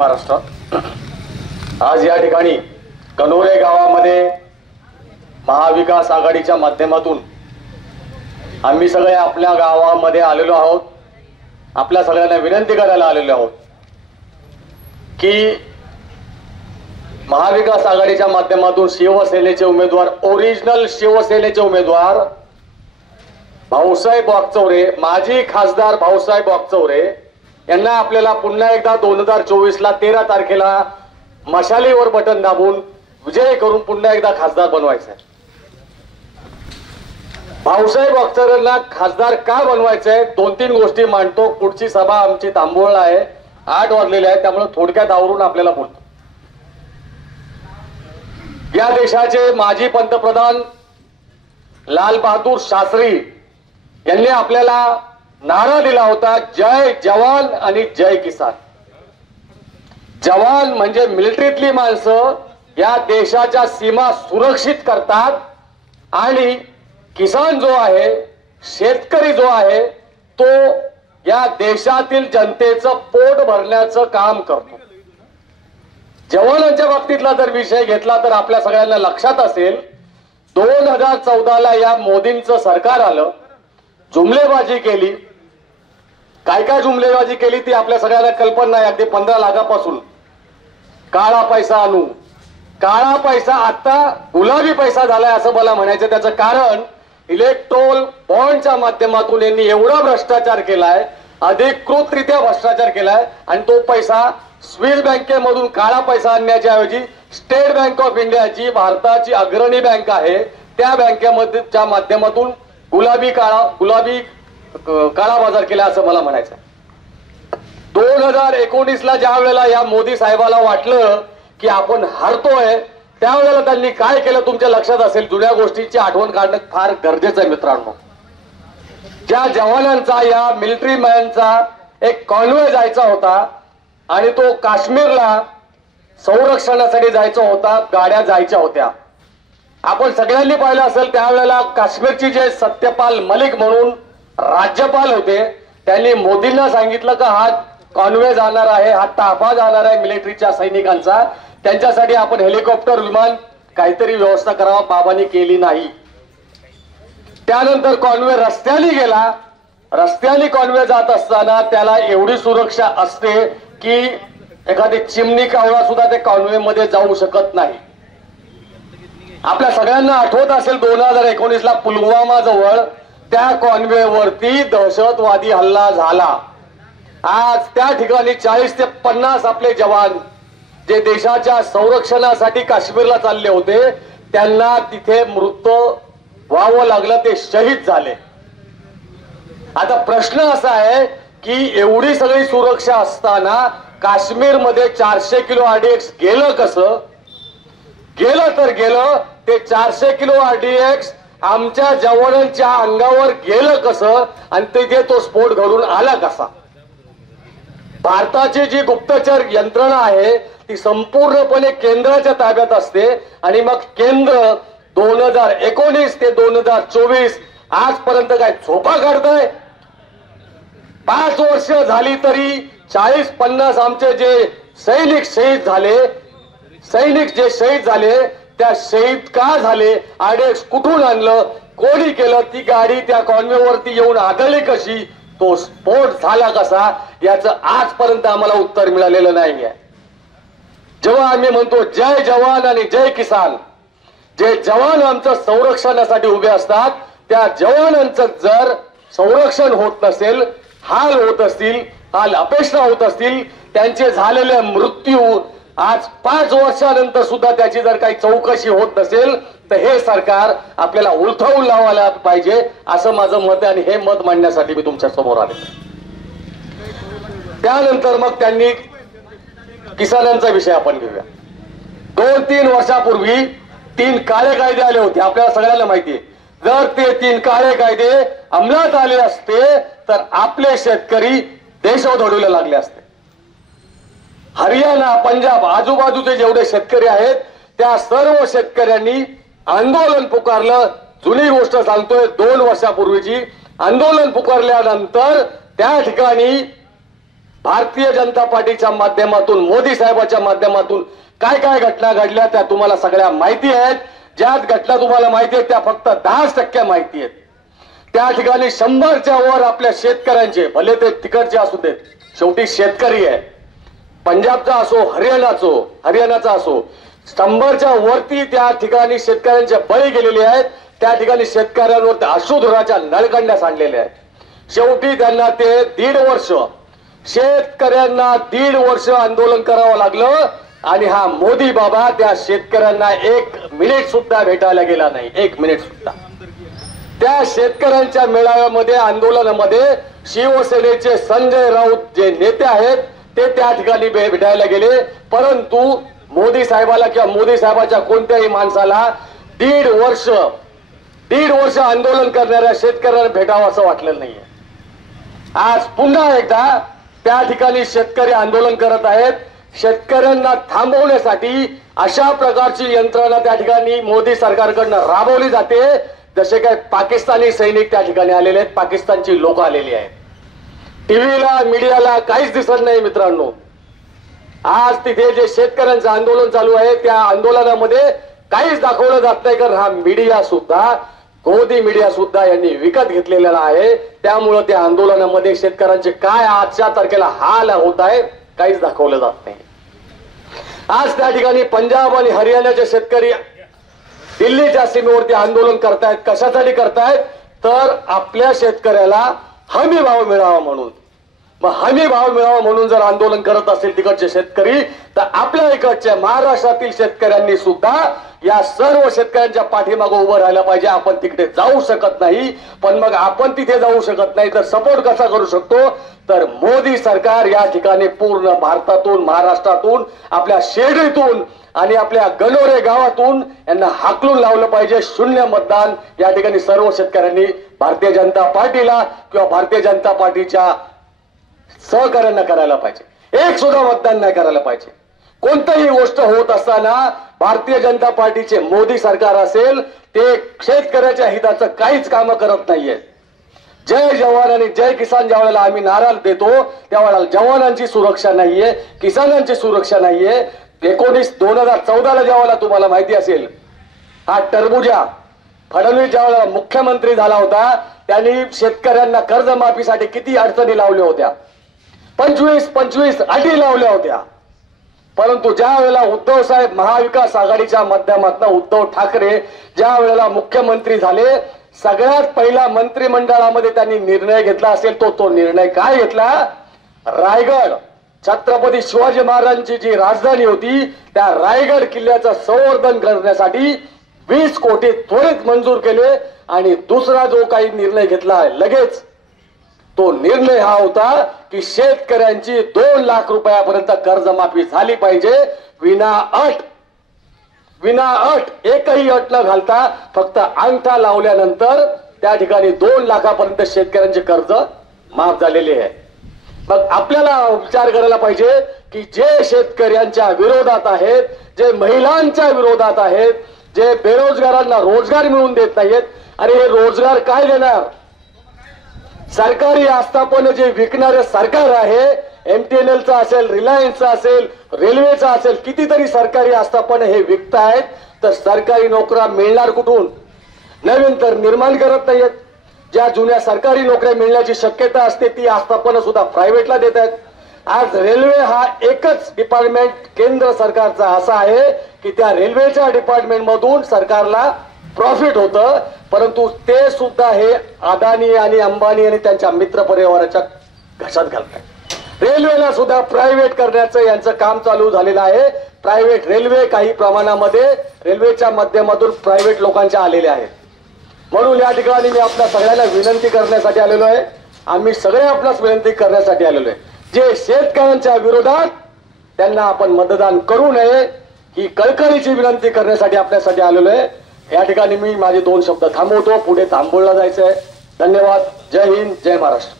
महाराष्ट्रात आज या ठिकाणी कनोरे गावामध्ये महाविकास आघाडीच्या माध्यमातून आम्ही सगळे आपल्या गावामध्ये आलेलो आहोत। आपल्या सगळ्यांना विनंती करायला आलेलो आहोत की महाविकास आघाडीच्या माध्यमातून शिवसेनेचे उमेदवार, ओरिजिनल शिवसेनेचे उमेदवार भाऊसाहेब वागचौरे, माजी खासदार भाऊसाहेब वागचौरे यांना आपल्याला पुन्हा एकदा 2024 ला 13 तारखेला मशालीवर बटन दाबून विजय करून पुन्हा एकदा खासदार बनवायचं आहे। भाऊसाहेब वागचौरेंना खासदार का बनवायचं आहे, 2-3 गोष्टी मांडतो। पुढची सभा आमची तांबोळला आहे, 8 वाजलेले आहे, त्यामुळे थोडक्यात आवरून आपल्याला बोलतो। या देशाचे माजी पंतप्रधान लाल बहादूर शास्त्री यांनी आपल्याला नारा दिला होता, जय जवान आणि जय किसान। जवान म्हणजे मिलिटरीतली माणसं या देशाच्या सीमा सुरक्षित करतात आणि किसान जो आहे, शेतकरी जो आहे, तो या देशातील जनतेचं पोट भरण्याचं काम करतो। जवानांच्या बाबतीतला जर विषय घेतला तर आपल्या सगळ्यांना लक्षात असेल, 2014 ला या मोदींचं सरकार आलं, जुमलेबाजी केली। काय जुमलेबाजी केली ती आपल्या सगळ्यांना कल्पना आहे। अगदी 15 लाखापासून काळा पैसा आणू, काळा पैसा आता गुलाबी पैसा झालाय असं मला म्हणायचं। त्याचं कारण इलेक्ट्रोल बॉन्डच्या माध्यमातून यांनी एवढा भ्रष्टाचार केलाय, अधिकृतरित्या भ्रष्टाचार केलाय आणि तो पैसा स्विस बँकेमधून काळा पैसा आणण्याच्या ऐवजी स्टेट बँक ऑफ इंडिया, जी भारताची अग्रणी बँक आहे, त्या बँकेच्या माध्यमातून गुलाबी काळा बाजार केला असं मला म्हणायचं। 2019 ला ज्या वेळेला या मोदी साहेबाला वाटलं की आपण हरतोय, त्यावेळेला त्यांनी काय केलं तुमच्या लक्षात असेल। जुन्या गोष्टीची आठवण काढणं फार गरजेचं आहे मित्रांनो। ज्या जवानांचा, या मिलिटरी मॅनचा एक कॉन्व्हॉय जायचा होता आणि तो काश्मीरला संरक्षणासाठी जायचा होता, गाड्या जायच्या होत्या। आपण सगळ्यांनी पाहिलं असेल त्यावेळेला काश्मीरची जे सत्यपाल मलिक म्हणून राज्यपाल होते, त्यांनी मोदींना सांगितलं का हा कॉन्व्हॉय जाणार आहे, हा ताफा जाणार आहे मिलिटरीच्या सैनिकांचा, त्यांच्यासाठी आपण हेलिकॉप्टर, विमान काहीतरी व्यवस्था करावा। बाबांनी केली नाही। त्यानंतर कॉन्व्हॉय रस्त्याने गेला। रस्त्याने कॉन्व्हॉय जात असताना त्याला एवढी सुरक्षा असते की एखादी चिमणी कावळा सुद्धा ते कॉन्व्हॉय मध्ये जाऊ शकत नाही। आपल्या सगळ्यांना आठवत असेल 2019 ला पुलवामा जवळ त्या कॉन्व्हॉय वरती दहशतवादी हल्ला झाला। आज त्या ठिकाणी 40 ते 50 आपले जवान जे देशाच्या संरक्षणासाठी काश्मीरला चालले होते, त्यांना तिथे मृत्यू व्हावं लागलं, ते शहीद झाले। आता प्रश्न असा आहे की एवढी सगळी सुरक्षा असताना काश्मीरमध्ये 400 किलो RDX गेलं कसं? गेलं तर गेलं, ते 400 किलो RDX आमच्या जवानांच्या अंगावर गेलं कसं आणि तिथे तो स्फोट घडून आला कसा? भारताची जी गुप्तचर यंत्रणा आहे ती संपूर्णपणे केंद्राच्या ताब्यात असते आणि मग केंद्र 2019 ते 2024 आजपर्यंत काय झोपा काढतंय? 5 वर्ष झाली तरी 40-50 आमचे जे सैनिक शहीद झाले, त्या शहीद का झाले? RDX कुठून आणलं, कोणी केलं, ती गाडी त्या कॉन्व्हॉय वरती येऊन आदळली कशी, तो स्फोट झाला कसा, याचं आजपर्यंत आम्हाला उत्तर मिळालेलं नाहीये। जेव्हा आम्ही म्हणतो जय जवान आणि जय किसान, जे जवान आमचं संरक्षणासाठी उभे असतात, त्या जवानांचं जर संरक्षण होत नसेल, हाल होत असतील, हाल अपेक्षा होत असतील, त्यांचे झालेले मृत्यू आज 5 वर्षानंतर सुद्धा त्याची जर काही चौकशी होत नसेल तर हे सरकार आपल्याला उलथवून लावायला पाहिजे असं माझं मत आहे आणि हे मत मांडण्यासाठी मी तुमच्या समोर आले। त्यानंतर मग त्यांनी किसानांचा विषय आपण घेऊया। 2-3 वर्षापूर्वी 3 काळे कायदे आले होते, आपल्याला सगळ्यांना माहिती आहे। जर ते 3 काळे कायदे अंमलात आले असते तर आपले शेतकरी देशोधडीला लागले असते। हरियाणा, पंजाब आजूबाजूचे जेवढे शेतकरी आहेत त्या सर्व शेतकऱ्यांनी आंदोलन पुकारलं। जुनी गोष्ट सांगतोय, 2 वर्षापूर्वीची आंदोलन पुकारल्यानंतर त्या ठिकाणी भारतीय जनता पार्टीच्या माध्यमातून, मोदी साहेबांच्या माध्यमातून काय काय घटना घडल्या त्या तुम्हाला सगळ्या माहिती आहेत. ज्या घटना तुम्हाला माहिती आहेत त्या फक्त 10% माहिती आहेत. त्या ठिकाणी 100च्या वर आपल्या शेतकऱ्यांचे, भले ते तिकडचे असू देत, शेवटी शेतकरी आहे, पंजाबचा असो हरियाणाचा असो, 100च्या वरती त्या ठिकाणी शेतकऱ्यांचे बळी गेलेले आहेत. त्या ठिकाणी शेतकऱ्यांवर अश्रुधुराच्या नळकंड्या सांडलेल्या आहेत. शेवटी त्यांना ते 1.5 वर्ष, शेतकऱ्यांना 1.5 वर्ष आंदोलन करावं लागलं आणि हा मोदी बाबा त्या शेतकऱ्यांना 1 मिनिट सुद्धा भेटायला गेला नाही. 1 मिनिट सुद्धा. त्या शेतकऱ्यांच्या मेळाव्यामध्ये, आंदोलनामध्ये शिवसेनेचे संजय राऊत जे नेते आहेत ते त्या ठिकाणी भेटायला गेले, परंतु मोदी साहेबाला किंवा मोदी साहेबाच्या कोणत्याही माणसाला 1.5 वर्ष आंदोलन करणाऱ्या शेतकऱ्यांना भेटावं असं वाटलेलं नाहीये. आज पुन्हा एकदा त्या ठिकाणी शेतकरी आंदोलन करत आहेत. शेतकऱ्यांना थांबवण्यासाठी अशा प्रकारची यंत्रणा त्या ठिकाणी मोदी सरकारकडनं राबवली जाते, जसे काय पाकिस्तानी सैनिक त्या ठिकाणी आलेले आहेत, पाकिस्तानची लोक आलेली आहेत. टीव्हीला, मीडियाला काहीच दिसत नाही मित्रांनो. आज तिथे जे शेतकऱ्यांचं आंदोलन चालू आहे त्या आंदोलनामध्ये काहीच दाखवलं जात नाही, कारण हा मीडिया सुद्धा, गोदी मीडिया सुद्धा यांनी विकत घेतलेला आहे. त्यामुळे त्या आंदोलनामध्ये शेतकऱ्यांचे काय आजच्या तारखेला हाल होत आहे काहीच दाखवलं जात नाही. आज त्या ठिकाणी पंजाब आणि हरियाणाचे शेतकरी दिल्लीच्या सीमेवरती आंदोलन करतायत. कशासाठी करतायत? तर आपल्या शेतकऱ्याला हमी भाव मिळावा म्हणून. मग हमी भाव मिळावा म्हणून जर आंदोलन करत असेल तिकडचे शेतकरी, तर आपल्या इकडच्या महाराष्ट्रातील शेतकऱ्यांनी सुद्धा या सर्व शेतकऱ्यांच्या पाठीमागे उभं राहायला पाहिजे. आपण तिकडे जाऊ शकत नाही, पण मग आपण तिथे जाऊ शकत नाही तर सपोर्ट कसा करू शकतो? तर मोदी सरकार या ठिकाणी पूर्ण भारतातून, महाराष्ट्रातून, आपल्या शेडीतून आणि आपल्या गणोरे गावातून यांना हाकलून लावलं पाहिजे. 0 मतदान या ठिकाणी सर्व शेतकऱ्यांनी भारतीय जनता पार्टीला किंवा भारतीय जनता पार्टीच्या सहकार्यांना करायला पाहिजे. 1 सुद्धा मतदान नाही करायला पाहिजे. कोणतीही गोष्ट होत असताना भारतीय जनता पार्टीचे मोदी सरकार असेल ते शेतकऱ्याच्या हिताचं काहीच काम करत नाहीये. जय जवान आणि जय किसान ज्या वेळेला आम्ही नारा देतो त्यावेळेला जवानांची सुरक्षा नाहीये, किसानांची सुरक्षा नाहीये. 2014ला ज्या वेळेला तुम्हाला माहिती असेल, हा टरबुजा फडणवीस ज्या वेळेला मुख्यमंत्री झाला होता त्यांनी शेतकऱ्यांना कर्जमाफीसाठी किती अडचणी लावल्या होत्या, 25 अटी लावल्या होत्या. परंतु ज्या वेळेला उद्धव साहेब महाविकास आघाडीच्या माध्यमातून उद्धव ठाकरे ज्या वेळेला मुख्यमंत्री झाले, सगळ्यात पहिला मंत्रिमंडळामध्ये त्यांनी निर्णय घेतला असेल तो निर्णय काय घेतला? रायगड, छत्रपती शिवाजी महाराजांची जी राजधानी होती त्या रायगड किल्ल्याचं संवर्धन करण्यासाठी 20 कोटी त्वरित मंजूर केले. आणि दुसरा जो काही निर्णय घेतला लगेच, तो निर्णय हा होता की शेतकऱ्यांची 2 लाख रुपयापर्यंत कर्जमाफी झाली पाहिजे, विना अट, एकही अट न घालता फक्त अंगठा लावल्यानंतर त्या ठिकाणी 2 लाखापर्यंत शेतकऱ्यांचे कर्ज माफ झालेले आहे. मग आपल्याला विचार करायला पाहिजे की जे शेतकऱ्यांच्या विरोधात आहेत, जे महिलांच्या विरोधात आहेत, जे बेरोजगारांना रोजगार मिळवून देत नाहीत, अरे हे रोजगार काय देणार? सरकारी आस्थापन जे विकणारे सरकार आहे, MTNLचा असेल, रिलायन्सचा असेल, रेल्वेचा असेल, कितीतरी सरकारी आस्थापन हे विकतायत, तर सरकारी नोकऱ्या मिळणार कुठून? नवीन तर निर्माण करत नाहीत. ज्या जुन्या सरकारी नोकऱ्या मिळण्याची शक्यता असते ती आस्थापन सुद्धा प्रायव्हेटला देत आहेत. आज रेल्वे हा एकच डिपार्टमेंट केंद्र सरकारचा असा आहे की त्या रेल्वेच्या डिपार्टमेंट मधून सरकारला प्रॉफिट होतं, परंतु ते सुद्धा हे अदानी आणि अंबानी आणि त्यांच्या मित्र परिवाराच्या घशात घालतात. रेल्वेला सुद्धा प्रायव्हेट करण्याचं यांचं काम चालू झालेलं आहे. प्रायव्हेट रेल्वे काही प्रमाणामध्ये रेल्वेच्या माध्यमातून प्रायव्हेट लोकांच्या आलेल्या आहेत. म्हणून या ठिकाणी मी आपल्या सगळ्यांना विनंती करण्यासाठी आलेलो आहे, आम्ही सगळे आपल्यास विनंती करण्यासाठी आलेलो आहे, जे शेतकऱ्यांच्या विरोधात त्यांना आपण मतदान करू नये ही कळकळीची विनंती करण्यासाठी आपल्यासाठी आलेलो आहे. या ठिकाणी मी माझे 2 शब्द थांबवतो, पुढे तांबोळला जायचं आहे. धन्यवाद. जय हिंद, जय महाराष्ट्र.